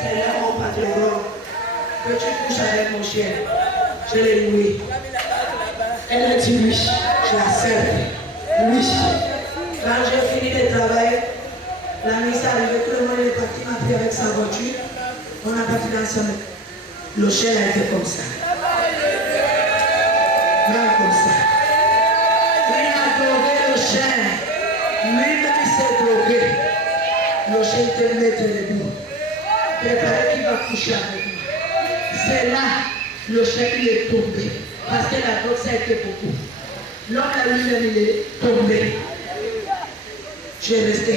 C'est là mon patron. Que tu couches avec mon chien. Je l'ai loué. Elle me dit oui. Je la serre. Oui. Quand j'ai fini de travailler, la nuit s'est arrivée, tout le monde est parti, m'a pris avec sa voiture. On a parti ensemble. Le chien a été comme ça. Même comme ça. Il a drogué le chien. Lui-même il s'est drogué. Le chien était maître debout. Préparé qu'il va coucher avec moi. C'est là, le chien il est tombé. Parce que la drogue ça a été beaucoup. L'homme là lui-même il est tombé. J'ai resté.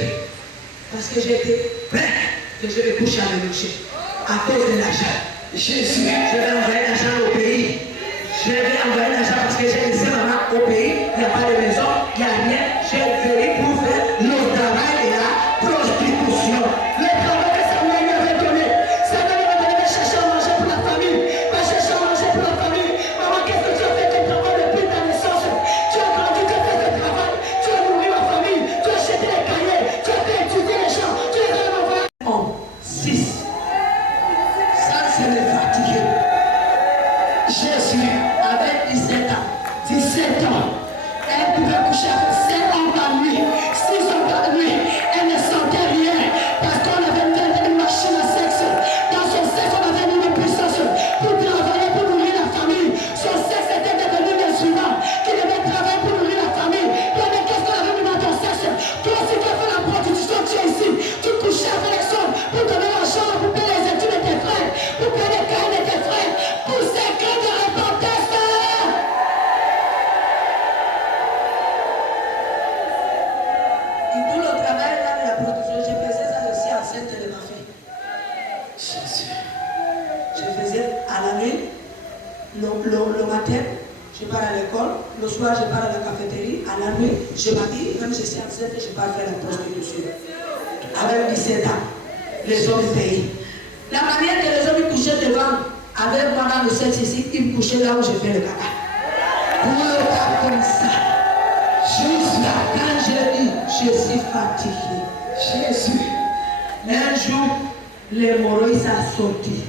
Parce que j'étais prêt que je vais coucher avec le chien. À cause de l'argent. Jésus, je vais envoyer l'argent au pays. Je vais envoyer l'argent parce que j'ai laissé maman au pays. Il n'y a pas de maison, il n'y a rien. J'ai venu pour faire le travail de la prostitution. Le travail que Samuel lui avait donné. Samuel lui avait chercher à manger pour la famille. Va chercher à manger pour la famille. Maman, qu'est-ce que tu as fait comme travail depuis ta naissance? Tu as grandi, tu as fait ce travail. Tu as nourri ma famille. Tu as acheté les cahiers. Tu as fait étudier les gens. Tu as fait envoyer. 6. Ça, c'est le fatigué. Jésus, avec 17 ans, 17 ans, elle pouvait coucher avec 7 ans par nuit, 6 ans par nuit. Elle ne sentait rien parce qu'on avait mis une machine à sexe. Dans son sexe, on avait mis une puissance pour travailler, pour nourrir la famille. Son sexe était devenu musulman qui devait travailler pour nourrir la famille. Mais qu'est-ce qu'on avait mis dans ton sexe? Toi aussi qui as fait la prostitution, tu es ici. Tu couchais avec les hommes pour donner l'argent, pour payer les études de tes frères, pour payer les cahiers de tes frères, pour ces cris de repentance. Et tout le travail là de la production, je faisais ça aussi enceinte de ma fille. Jésus. Je faisais à la nuit, le matin, je pars à l'école, le soir, je pars à la cafétéria, à la nuit, je m'habille, même si je suis enceinte, je pars faire la prostitution. Avec 17 ans, les hommes payent. La manière que les hommes couchaient devant, avec moi dans le sexe ici, ils me couchaient là où je fais le caca. Pour le cas comme ça. Juste là, quand j'ai dit, je suis fatigué. Jésus. Un jour, l'hémorroïde a sorti.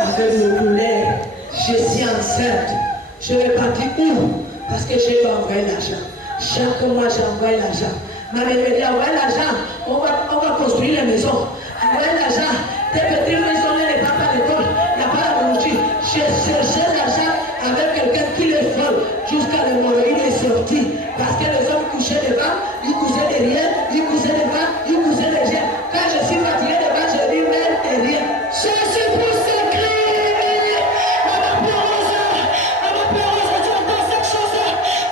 Avec le douleur, je suis enceinte. Je vais partir où? Parce que je vais envoyer l'argent. Chaque mois, j'envoie l'argent. Ma mère me dit, envoie l'argent. On va construire les maisons. Envoie l'argent. Tes petites maisons, les papas à l'école, il n'y a pas la nourriture. J'ai cherché l'argent avec quelqu'un qui les vole jusqu'à l'hémorroïde est sorti. Parce que les hommes couchaient devant, ils cousaient derrière, ils cousaient devant, ils cousaient derrière. Quand je suis fatigué devant, je dis même derrière. Je suis pour ce cri. Maman Pérouse, tu entends cette chose?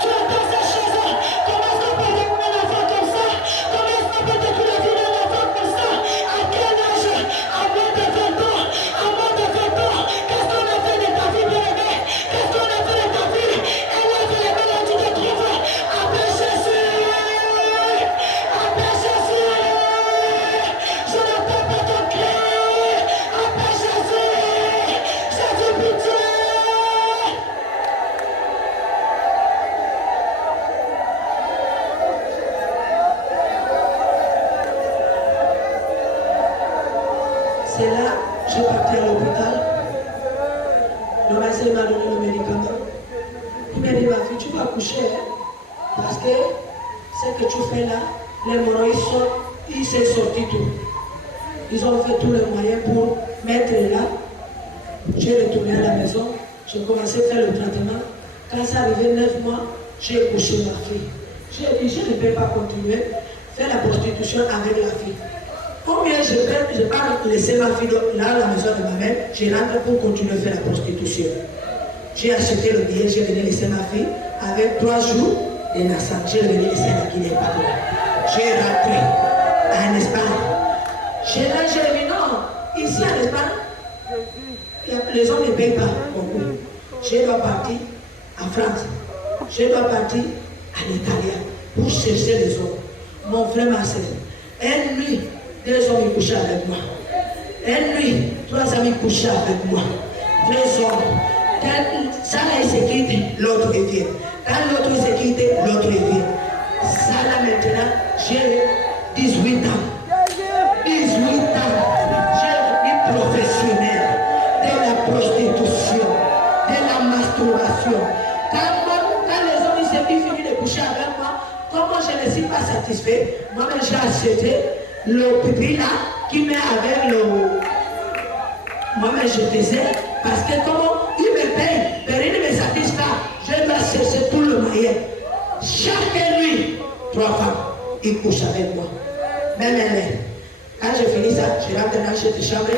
Tu entends cette chose? Comment est-ce qu'on peut détruire un enfant comme ça? Comment est-ce qu'on peut détruire la vie d'un enfant comme ça? À quel âge? À moins de 20 ans. À moins de 20 ans. Qu'est-ce qu'on a fait de ta vie, bien-aimé? Qu'est-ce qu'on a fait de ta vie? Élève les mains là, tu te trouves. Appelle Jésus. Appelle Jésus. Je n'entends pas ton cri. Appelle Jésus. Jésus, pitié. C'est là, je partais à l'hôpital. Le médecin m'a donné le médicament. Il m'a dit, ma fille, tu vas coucher. Hein? Parce que ce que tu fais là, l'hémorroïde sort, il s'est sorti tout. Ils ont fait tous les moyens pour mettre là. J'ai retourné à la maison. J'ai commencé à faire le traitement. Quand ça arrivait 9 mois, j'ai couché ma fille. J'ai dit, je ne peux pas continuer à faire la prostitution avec la fille. Combien je peux, je ne vais pas laisser ma fille là à la maison de ma mère, je rentre pour continuer à faire la prostitution. J'ai acheté le billet, j'ai venu laisser ma fille avec 3 jours de naissance. J'ai venu laisser la Guinée par là. J'ai rentré en Espagne. J'ai dit non, ici en Espagne, les hommes ne payent pas beaucoup. Je dois partir en France. Je dois partir en Italie pour chercher les hommes. Mon frère, ma soeur. Une nuit, 2 hommes couchaient avec moi. Une nuit, 3 amis couchaient avec moi. 2 hommes. Quand ça là, il se quitte, l'autre revient. Quand l'autre se quitte, l'autre revient. Ça là maintenant, j'ai 18 ans. 18 ans. J'ai coucher avec moi. Comment je ne suis pas satisfait, moi-même j'ai acheté le pipi là qui met avec le... Moi-même je faisais parce que comment il me paye, mais il ne me satisfait pas. Je dois chercher tout le moyen. Chaque nuit, 3 femmes, ils couchent avec moi. Même elle. Quand je finis ça, je rentre dans cette chambre.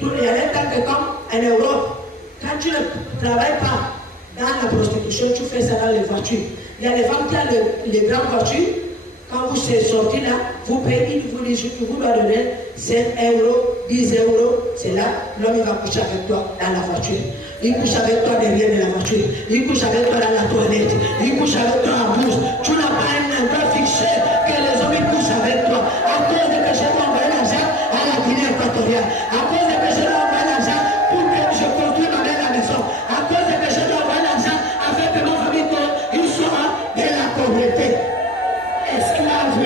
Il y a un temps que comme en Europe, quand tu ne travailles pas dans la prostitution, tu fais ça dans les voitures. Il y a les femmes qui ont les grandes voitures. Quand vous êtes sorti là, vous payez, vous doit donner 5 euros, 10 euros. C'est là, l'homme va coucher avec toi dans la voiture. Il couche avec toi derrière de la voiture. Il couche avec toi dans la toilette. Il couche avec toi en bouche. Tu n'as pas un endroit fixé que les hommes ils couchent avec toi. À cause de que je dois envoyer l'argent à la Guinée équatoriale. À cause de que je dois envoyer l'argent pour que je construise ma mère à la maison. À cause de que je dois envoyer l'argent afin que ma famille ils soient de la pauvreté. Esclave.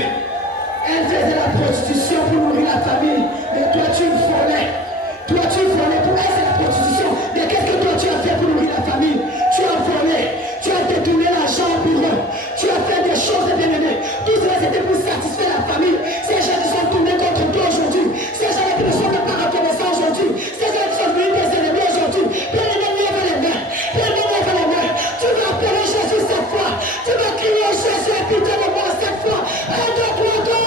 Elle faisait la prostitution pour nourrir la famille. Mais toi tu volais. Toi tu volais. Pour elle c'est la prostitution. Mais qu'est-ce que toi tu as fait pour nourrir la famille? Tu as volé. Tu as détourné l'argent au bureau. Tu as fait des choses bien-aimées. Tout cela c'était pour satisfaire la famille. Ces gens qui sont tournés contre toi aujourd'hui. Ces gens qui ne sont même pas reconnaissants aujourd'hui. Ces gens qui sont venus des ennemis aujourd'hui. Bien-aimés, lève les mains. Bien-aimés, lève les mains. Tu vas appeler Jésus cette fois. Tu vas crier Jésus et pitié de moi cette fois. Un, deux, trois, deux.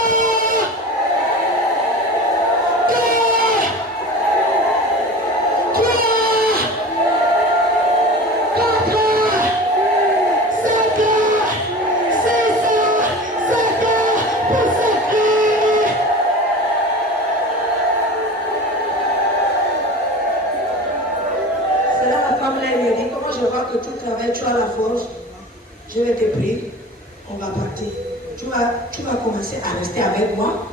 Que tu travailles, tu as la force, je vais te prier, on va partir. Tu vas commencer à rester avec moi.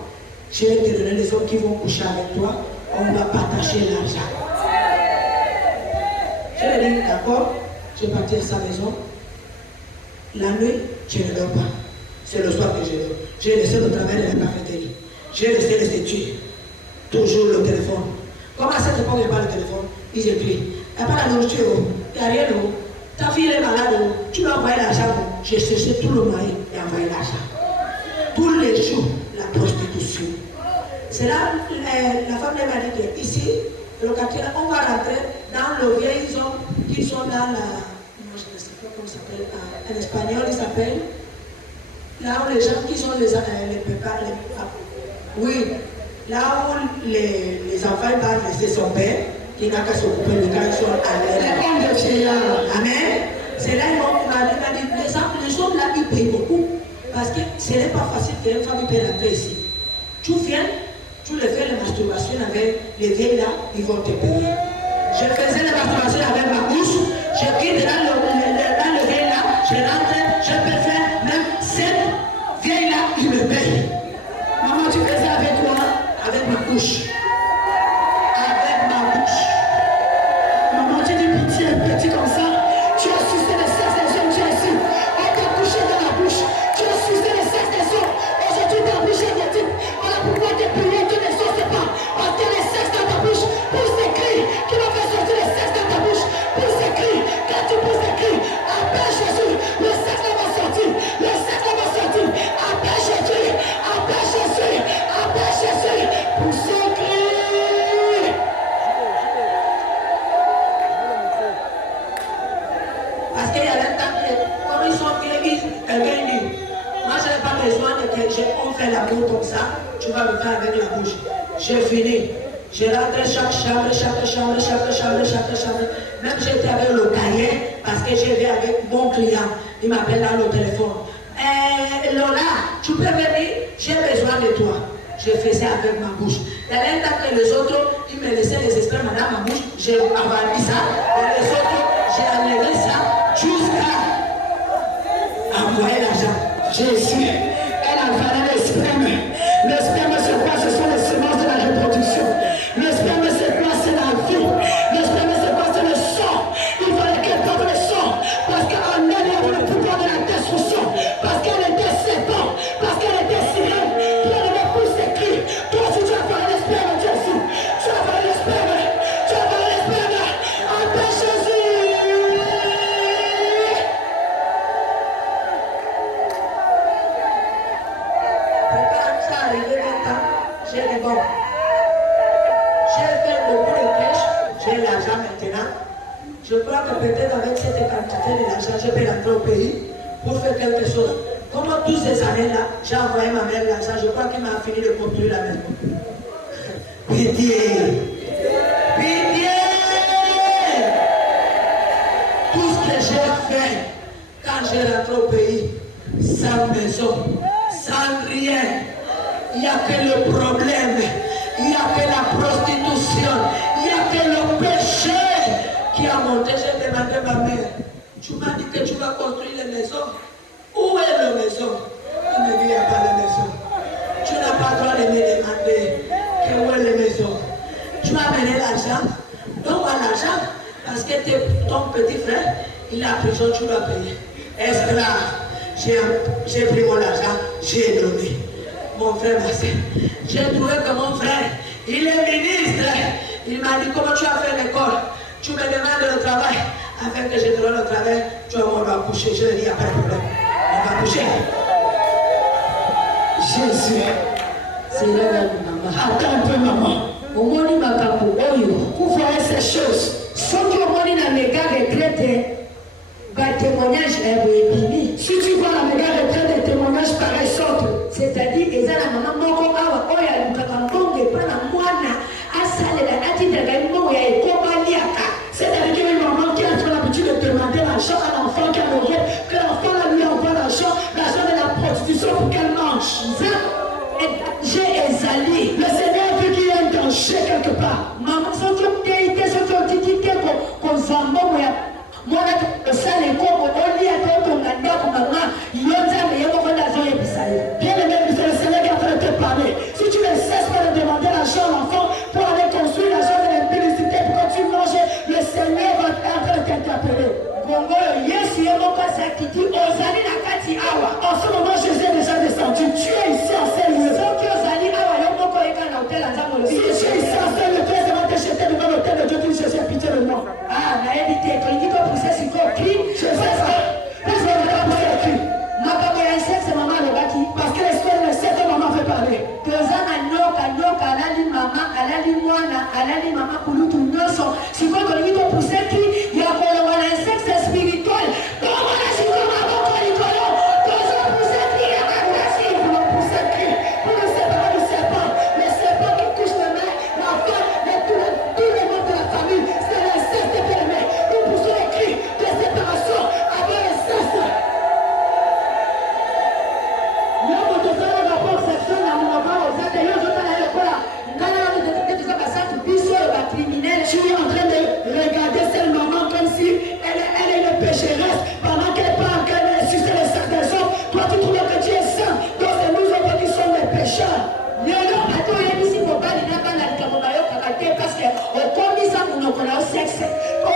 Je vais te donner les hommes qui vont coucher avec toi. On va partager l'argent. Je lui ai dit, d'accord, je vais partir à sa maison. La nuit, je ne dors pas. C'est le soir que je dors. J'ai laissé le travail de la cafétéria. J'ai laissé les études. Toujours le téléphone. Comme à cette époque, il n'y a pas le téléphone, ils écrivent. Il n'y a pas la nourriture, il n'y a rien. Ta fille est malade, tu vas envoyer l'argent. J'ai cherché tout le moyen et envoyé l'argent. Tous les jours, la prostitution. C'est là, la femme m'a dit que ici, le quartier, on va rentrer dans le vieil zone qui sont dans la. Moi, je ne sais pas comment ça s'appelle. En espagnol, il s'appelle. Là où les gens qui sont les oui, là où les enfants parlent laisser son père. Qui n'a qu'à s'occuper de quand ils sont à l'air. Amen. C'est là qu'on m'a dit, les hommes là, ils payent beaucoup. Parce que ce n'est pas facile qu'une femme puisse rentrer ici. Tu viens, tu les fais la masturbation avec les vieilles là, ils vont te payer. Je faisais la masturbation avec ma bouche, je quitte dans le vieil là, je rentre, je peux faire même 7 vieilles là, ils me payent. Maman, tu fais ça avec quoi? Avec ma bouche. Petit comme ça, tu as sucé le sexe des hommes, tu es ici. On t'a couché dans la bouche, tu as sucé le sexe des hommes. Aujourd'hui, tu as obligé de dire, on a pourquoi te prier, tu ne sauces pas. Parce que le sexe dans ta bouche pousse des cris. Qui va faire sortir le sexe dans ta bouche? Pousse des cris. Quand tu pousses des cris, appelle Jésus. Le sexe là va sortir. Le sexe là va sortir. Appelle Jésus. Appelle Jésus. Appelle Jésus. Pousse des cris. Parce qu'il y a un temps que, comme ils sont vieillis, quelqu'un dit, moi je n'ai pas besoin de quelqu'un, on fait la boue comme ça, tu vas le faire avec la bouche. J'ai fini. Je rentre chaque chambre. Même j'étais avec le cahier, parce que je vais avec mon client. Il m'appelle dans le téléphone. Lola, tu peux venir, j'ai besoin de toi. Je faisais avec ma bouche. Il y a un temps que les autres, ils me laissaient les spermes dans ma bouche, j'ai avalé ça, et les autres, j'ai enlevé ça jusqu'à envoyer l'argent. Jésus, elle a avalé les spermes. Les spermes, c'est quoi? Ce sont les semences de la reproduction. Les spermes, c'est quoi? C'est la vie. Les spermes, c'est quoi? C'est le sang. Il fallait qu'elle porte le sang. Parce qu'en elle, il y avait le pouvoir de la destruction. Parce qu'elle était serpent. Parce qu'elle était sirène. Plein de mes pouces s'écrit. Toi aussi, tu as avalé les spermes, Jésus. Tu as avalé les spermes. Tu as avalé les spermes. Appelle Jésus. l'argent maintenant. Je crois que peut-être avec cette quantité de l'argent, je peux rentrer au pays pour faire quelque chose. Pendant toutes ces années-là, j'ai envoyé ma mère l'argent. Je crois qu'elle m'a fini de construire la maison. Pitié! Pitié! Tout ce que j'ai fait quand j'ai rentré au pays, sans maison, sans rien, il n'y a que le problème, il n'y a que la prostitution, il n'y a que le péché qui a monté. J'ai demandé à ma mère, tu m'as dit que tu vas construire les maisons. Où est la maison? Il me dit, il n'y a pas de maison. Tu n'as pas le droit de me demander où est la maison. Tu m'as amené l'argent, donne-moi l'argent, parce que ton petit frère, il est en prison, tu dois payer. Esclave, j'ai pris mon argent, j'ai donné. Mon frère m'a dit, j'ai trouvé que mon frère, il est ministre. Il m'a dit, comment tu as fait l'école? Tu me demandes le travail. Afin que je te donne le travail, on va coucher. Je lui ai dit, il n'y a pas de problème. On va coucher. Jésus. C'est là, maman. Attends un peu, maman. Vous voyez ces choses. Si tu vois la méga retraite, si tu vois la méga retraite, des témoignages pareils sortent. c'est-à-dire, ils ont la maman moko awa oya lukakamponge pana mwana asalela atitaka mbongo ya ekobaliaka. C'est-à-dire qu'il y a une maman qui a trop l'habitude de demander l'argent à l'enfant qui a le rêve, que l'enfant lui envoie l'argent de la prostitution pour qu'elle mange. J'ai exalé. Le Seigneur veut qu'il y ait un danger quelque part. Maman, faut que tu aies été, faut que tu aies été, qu'on s'en moque. Moi, je sais les corps, on lit à ton mandat pour maman. Il y a des gens qui ont l'argent et puis ça y est. Bien aimé, c'est le Seigneur qui est en train de te parler. Si tu ne cesses pas de demander l'argent à l'enfant pour aller construire l'argent de l'impudicité pour que tu manges, le Seigneur va être en train de t'interpeller. Yes, il y a mon cas qui dit, Ozali na kati awa. En ce moment, Jésus est déjà descendu. Tu es ici en ces lieux. Si tu es ici en ces lieux, tu es devant te jeter devant l'autel de Dieu, tu dis, Jésus, pitié de moi. Ah, na évité, tu dis que pousser sur ton cri. Je sais ça. Parce que je vais pousser le cri. Parce que l'esprit de cette maman fait parler. Alali mama kulutu nyoso. Si kwa toliki to pousser cri, ya kwa wana sexe spirituel. Tu es en train de regarder cette maman comme si elle est une pécheresse pendant qu'elle parle, qu'elle est sur les sacs des hommes. Toi, tu trouves que tu es saint. Donc, c'est nous autres qui sommes les pécheurs.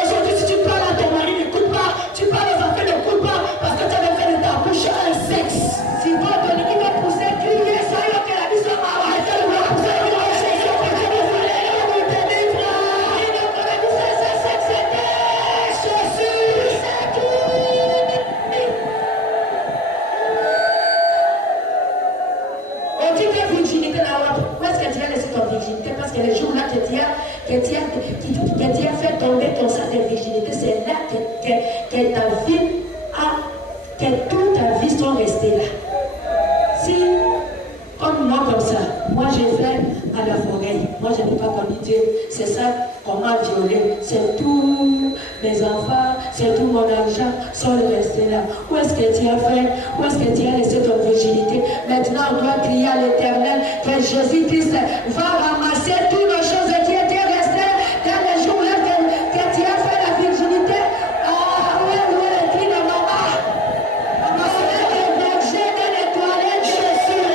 Aujourd'hui, si tu parles à ton mari, n'écoute pas. Tu parles aux enfants, n'écoute pas. Parce que tu avais fait de ta bouche un sexe. Si votre équipe va pousser, crier, soyez que la vie soit parce que les jours là que tu as fait tomber ton sac de virginité, c'est là que ta vie que toute ta vie sont restées là. Si, comme moi comme ça, moi j'ai fait à la forêt, moi je n'ai pas connu Dieu, c'est ça qu'on m'a violé, c'est tous mes enfants, c'est tout mon argent sont restés là. Où est-ce que tu as fait, où est-ce que tu as laissé ton virginité? Maintenant on doit crier à l'Éternel que Jésus-Christ va ramasser toutes les choses qui étaient restées dans les jours là que tu as fait la virginité. Ah, où est le cri de maman? Maman, j'ai dans les toilettes, Jésus.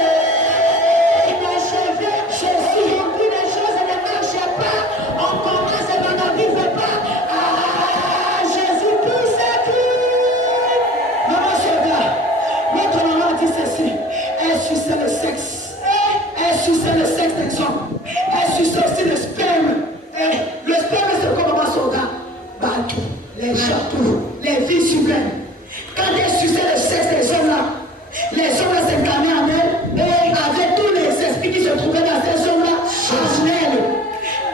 Inachevé, Jésus. Beaucoup de choses ne marchent pas. On commence et on n'arrive pas. Ah, Jésus, tout ça crie. Maman Cheva, notre maman dit ceci. Elle suçait le sexe. Elle suçait le sexe des hommes. Elle suçait aussi le sperme. Le sperme, c'est comme maman Soda. Bateau, les châteaux, les vies humaines. Quand elle suçait le sexe des hommes là, les hommes s'incarnaient en elle. Et avec tous les esprits qui se trouvaient dans ces hommes là, en elle.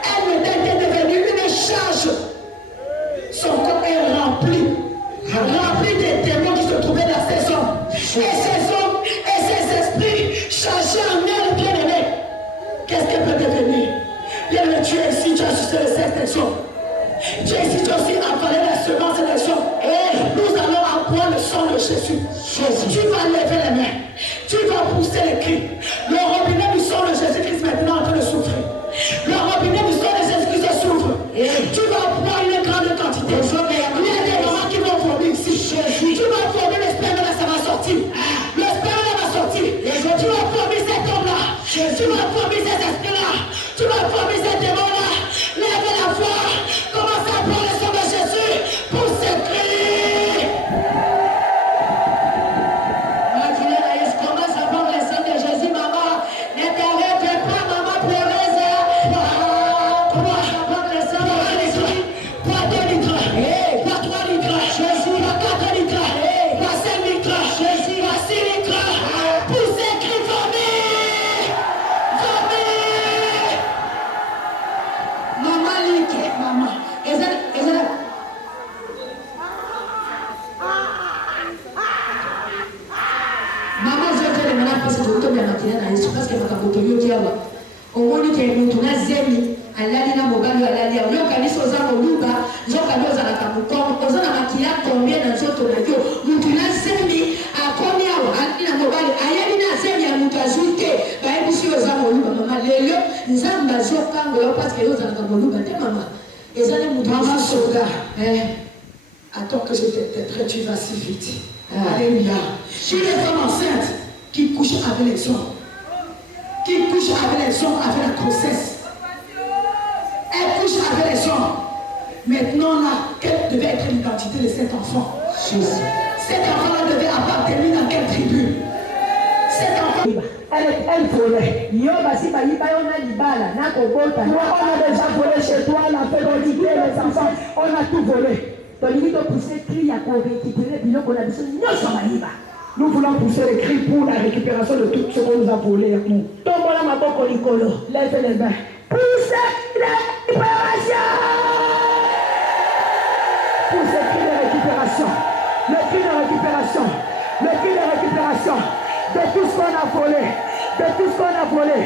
Elle était devenue une charge l'élection. Jésus aussi a parlé de la semence de l'élection. Et nous allons avoir le sang de Jésus. Tu vas lever les mains. Tu vas pousser les cris. Le robinet du sang de Jésus-Christ maintenant en train de souffrir. Le robinet du sang de Jésus-Christ s'ouvre. Tu vas boire une grande quantité. Il y a des mamans qui vont vomir ici. Tu vas vomir, le sperme là, ça va sortir. Le sperme là va sortir. Tu vas vomir cet homme-là. Tu vas vomir cet esprit-là. Tu vas vomir cet démon-là. Lève la voix. Commence à prendre le sang de Jésus pour ce cri. Commence à prendre le sang de Jésus, maman. Ne t'arrête pas, maman pleureuse. Commence à prendre le sang de Jésus. Pas 2 litres, pas 3 litres, Jésus, pas 4 litres, pas 5 litres, Jésus, pas 6 litres. Pour ce cri, vomir. Vomir. Maman litre, maman. Maman, je vais te demander parce que je tombe dans la je pense que je vais te dire. On dit que nous avons zemi, alali na mobali alali. On a kanisa za moluba, zo kanisa za kamukongo, oza na makia combien dans zoto na yo. Nous avons zemi a combien alali na mobali, ayali na zemi ya mutu azute. Ba ebisi oza moluba mama lelo, nzamba zo kango yo parce que yo za na moluba te mama. Ezale mutu mama soda. Attends que je t'aiderai, tu vas si vite. Alléluia. Chez les femmes enceintes qui couchent avec les hommes, qui couchent avec les hommes avec la grossesse. Elle couche avec les hommes. Maintenant là, quelle devait être l'identité de cet enfant? Jésus. Cet enfant-là devait appartenir dans quelle tribu? Cet enfant. Elle volait. On a déjà volé chez toi, on a fait récupérer les enfants, on a tout volé. Nous voulons pousser les cris pour la récupération de tout ce qu'on nous a volé. Lève les mains. Poussez la récupération. Poussez le cri de récupération. Le cri de récupération. Le cri de récupération. De tout ce qu'on a volé. De tout ce qu'on a volé.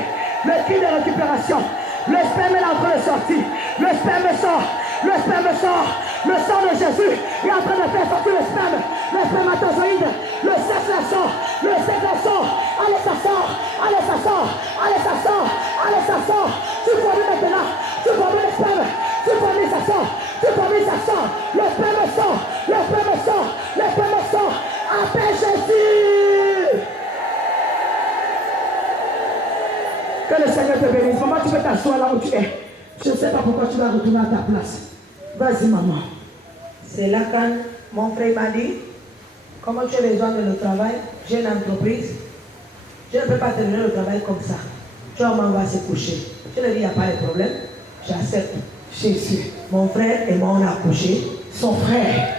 Le cri de récupération. Le sperme est en train de sortir. Le sperme sort. Le sperme sort. Le sang de Jésus est en train de faire sortir le spermatozoïde. Le sexe la sort. Le sexe la sort. Allez, ça sort. Allez, ça sort. Allez, ça sort. Allez, ça sort. Tu vomis maintenant. Tu vomis le sperme. Tu vomis, ça sort. Tu vomis, ça sort. Le sperme sort. Le sperme sort. Le sperme sort. Appelle Jésus. Que le Seigneur te bénisse. Maman, tu peux t'asseoir là où tu es. Je ne sais pas pourquoi tu vas retourner à ta place. Vas-y, maman. C'est là quand mon frère m'a dit, comment tu as besoin de le travail, j'ai une entreprise, je ne peux pas terminer le travail comme ça. Tu vas m'en se coucher. Je lui ai dit, il n'y a pas de problème, j'accepte. Jésus. Mon frère et moi, on a accouché. Son frère.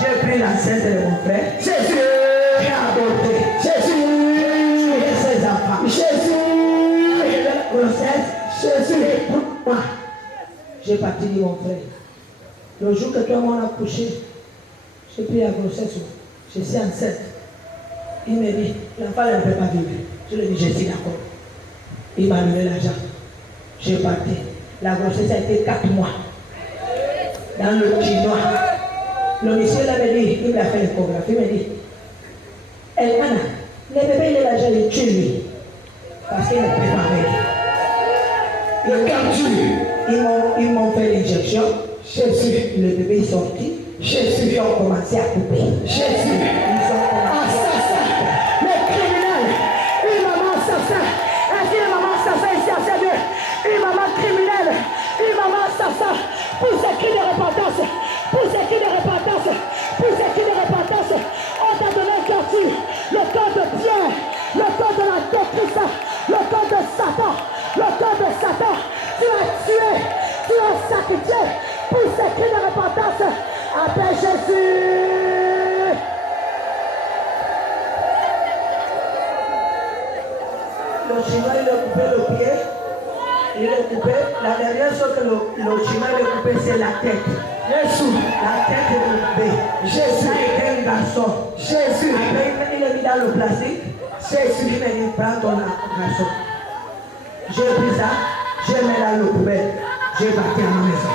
J'ai pris l'enceinte de mon frère. Jésus. J'ai adopté. Jésus. J'ai ses enfants. Jésus. J'ai la grossesse. Jésus. Moi, j'ai parti de mon frère. Le jour que toi et moi on a couché, j'ai pris la grossesse, je suis enceinte. Il me dit, l'enfant ne peut pas vivre. Je lui ai dit, je suis d'accord. Il m'a donné l'argent. J'ai parti. La grossesse a été 4 mois. Dans le chinois. Le monsieur l'avait dit, il m'a fait l'échographie, il m'a dit, Elmana, le bébé il est là, je l'ai tué lui. Parce qu'il ne peut pas venir. Le capture. Ils m'ont fait l'injection. Jésus. Le bébé est sorti. Jésus. Ils ont commencé à couper. Jésus. Ils ont commencé. Assassin. Le criminel. Une maman assassin. Est-ce qu'il y a une maman assassin ici à ces lieux? Une maman criminelle. Une maman assassin. Pour ce cri de repentance. Pour ce cri de repentance. Pour ce cri de repentance. On t'a donné un capture. Le corps de Pierre. Le corps de la Christ. Le corps de Satan. Le corps de Satan. Tu as tué. Tu as sacrifié. Pour ce cri de repentance. Appelle Jésus. Le chinois, il a coupé le pied. Il a coupé. La dernière chose que le chinois a coupé, c'est la tête. Jésus. La tête est coupée. Jésus. Ça a été un garçon. Jésus. Après, il est mis dans le plastique. Jésus. Il m'a dit, prends ton garçon. J'ai pris ça. J'ai mis dans le poubelle. J'ai parti à ma maison.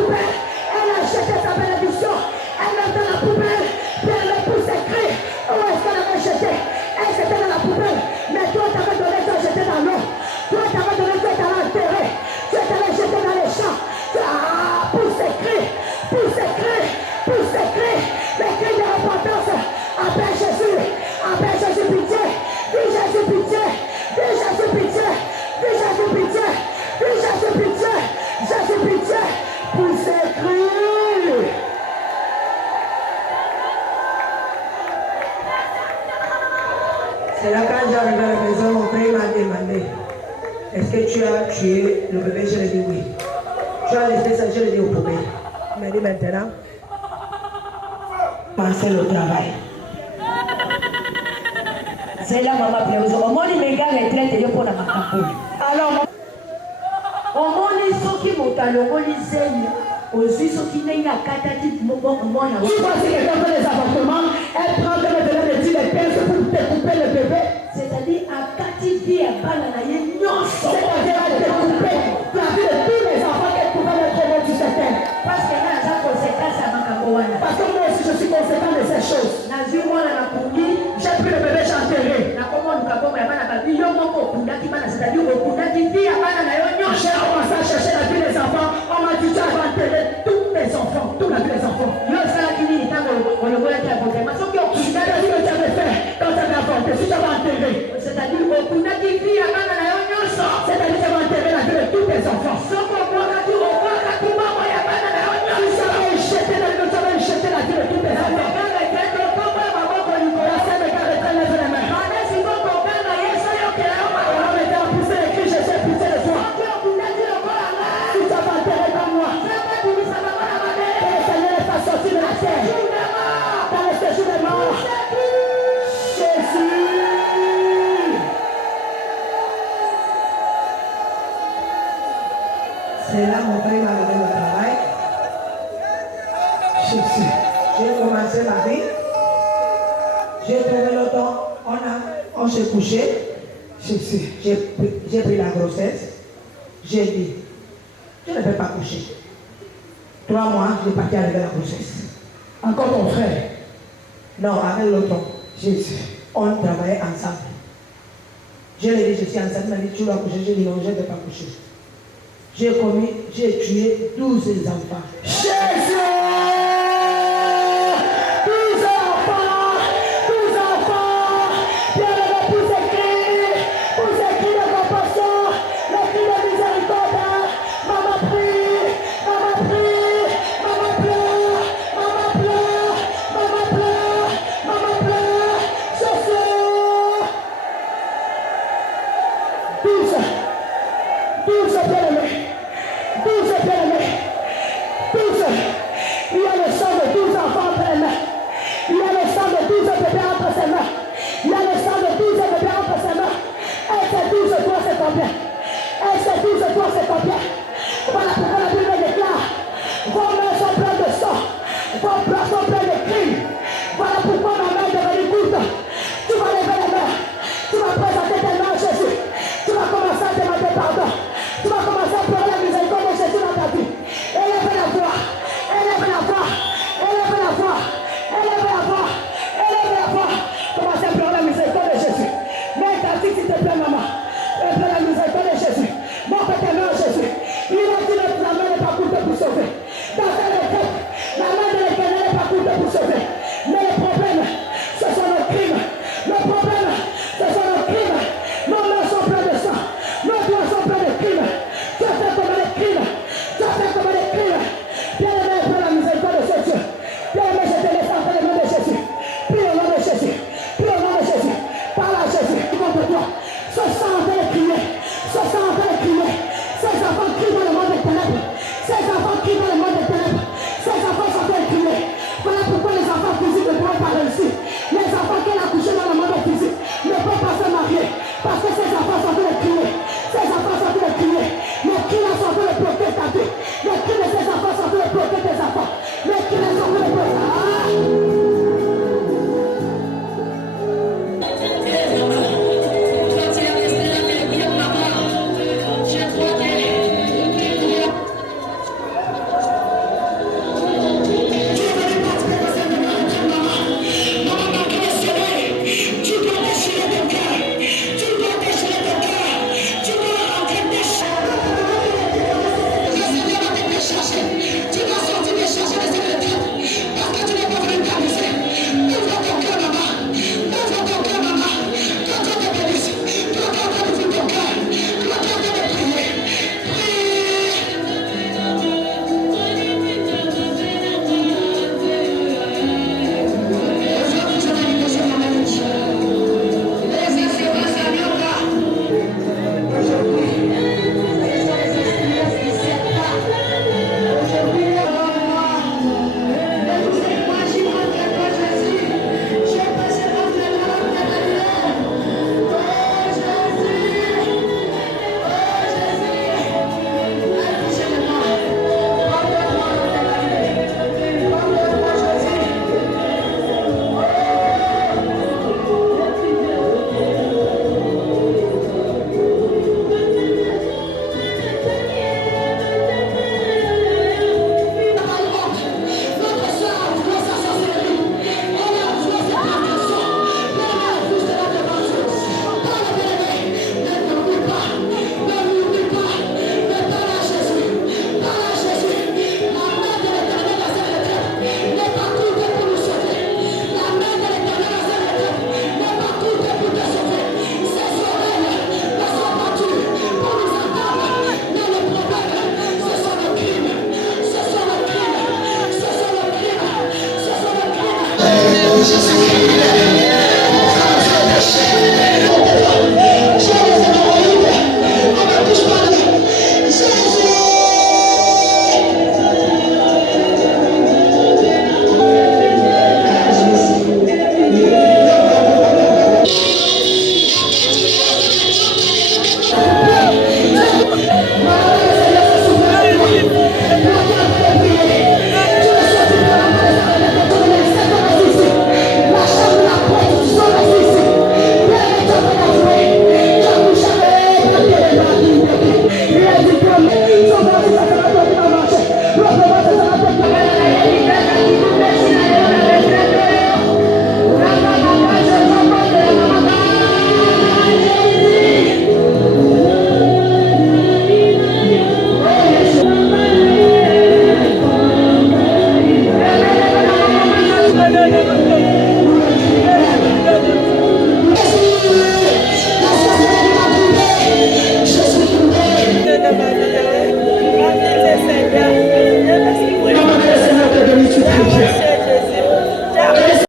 poubelle. Elle a jeté sa bénédiction. Elle met dans la poubelle. Puis elle me pousse et crie. Où est-ce qu'elle avait jeté? Elle s'était dans la poubelle. Mais toi, t'avais donné, tu as jeté dans l'eau. Toi, t'avais donné, tu t'allais enterrer. Tu t'allais jeter dans les champs. Pousse et crie. Pousse et crie. Pousse et crie. Les cris de repentance. Appelle Jésus. Appelle Jésus pitié. Dis Jésus pitié. Dis Jésus pitié. Dis Jésus pitié. Dis Jésus pitié. Jésus pitié. Pousse et crie. C'est là quand j'arrive à la maison, mon frère m'a demandé, est-ce que tu as tué le bébé? Je lui ai dit oui. Tu as laissé ça, je lui ai dit au poubelle. Il m'a dit maintenant, pensez le travail. C'est là maman plaise. Au moins les gars retraite pour la macabre. Alors au moins les ceux qui montent à l'organisation. Aux ceux qui n'ont pas de tu vois si quelqu'un fait les avortements, elle prend comme elle dit les pinces pour découper le bébé. C'est-à-dire à Kativi à Bananaye, c'est-à-dire à découper la vie de tous les enfants qu'elle pouvait mettre au monde du certain. Parce que là, j'ai conséquence à Makaboana. Parce que moi aussi je suis conséquent de ces choses. J'ai pris le bébé, j'ai enterré. C'est-à-dire au Kundaki à Bananaye, j'ai commencé à chercher la vie des enfants. On m'a dit tu vas enterrer tous les enfants, tous les enfants. C'est-à-dire au Kundaki à Bananaye, c'est-à-dire tu vas enterrer la vie de tous tes enfants. Tu savais jeter la vie de tous tes enfants. C'est là mon frère m'a donné le travail. J'ai commencé ma vie. J'ai trouvé le temps. On s'est couché. J'ai pris la grossesse. J'ai dit, je ne vais pas coucher. 3 mois, j'ai parti avec la grossesse. Encore ton frère? Non, avec l'autre. On travaillait ensemble. Je lui ai dit, je suis enceinte. Il m'a dit, tu vas coucher. J'ai dit, non, je ne vais pas coucher. J'ai tué 12 enfants. Jésus! 12 enfants! 12 enfants! Bien-aimé, pour ces cris de compassion, les cris de miséricorde. Maman prie, maman prie, maman pleure, maman pleure, maman pleure, maman pleure. Jésus! 12 bien-aimés. 12 bien-aimés. 12. Il y a le sang de 12 enfants entre les mains. Il y a le sang de 12 bébés entre ses mains. Il y a le sang de 12 bébés entre ses mains. Et ces 12 toi c'est combien? Et ces 12 toi c'est combien? Voilà pourquoi la Bible déclare, vos mains sont pleines de sang, vos bras sont pleins de crimes. Voilà pourquoi ma main est devenue courte. Tu vas lever les mains. Tu vas présenter tes mains à Jésus. Tu vas commencer à demander pardon. Tu vas commencer à pleurer la miséricorde de Jésus dans ta vie. Élève la voix. Élève la voix. Élève la voix. Élève la voix. Élève la voix. Commencez à pleurer la miséricorde de Jésus. Mets ta fille s'il te plaît, maman. Et pleure la miséricorde de Jésus. Mon père tes mains à Jésus. Il a dit que la main n'est pas courte pour sauver. Dans ta requête, la main de l'Éternel n'est pas courte pour sauver. Mais le problème, ce sont nos crimes. Le problème, ce sont nos crimes. Nos mains sont pleines de sang. Nos doigts sont pleins de crimes. Tu as fait comme des crimes. Tu as fait comme des crimes. Bien-aimé, pour la miséricorde de ce Dieu. Bien-aimé, je te laisse entrer le nom de Jésus. Prie au nom de Jésus. Prie au nom de Jésus. Parle à Jésus. Contre toi. Ce sang en train de crier. Ce sang en train de crier. Ces enfants crient dans le monde des ténèbres. Ces enfants crient dans le monde des ténèbres. Ces enfants sont en train de crier. Voilà pourquoi les enfants physiques ne pourront pas réussir. Les enfants qui ont accouché dans le monde physique ne peuvent pas se marier. Parce que ces enfants sont en train de crier. Ces enfants sont en train de crier. Les cris sont en train de bloquer ta vie. Les cris de ces enfants sont en train de bloquer tes enfants. Les cris sont en train de bloquer. He has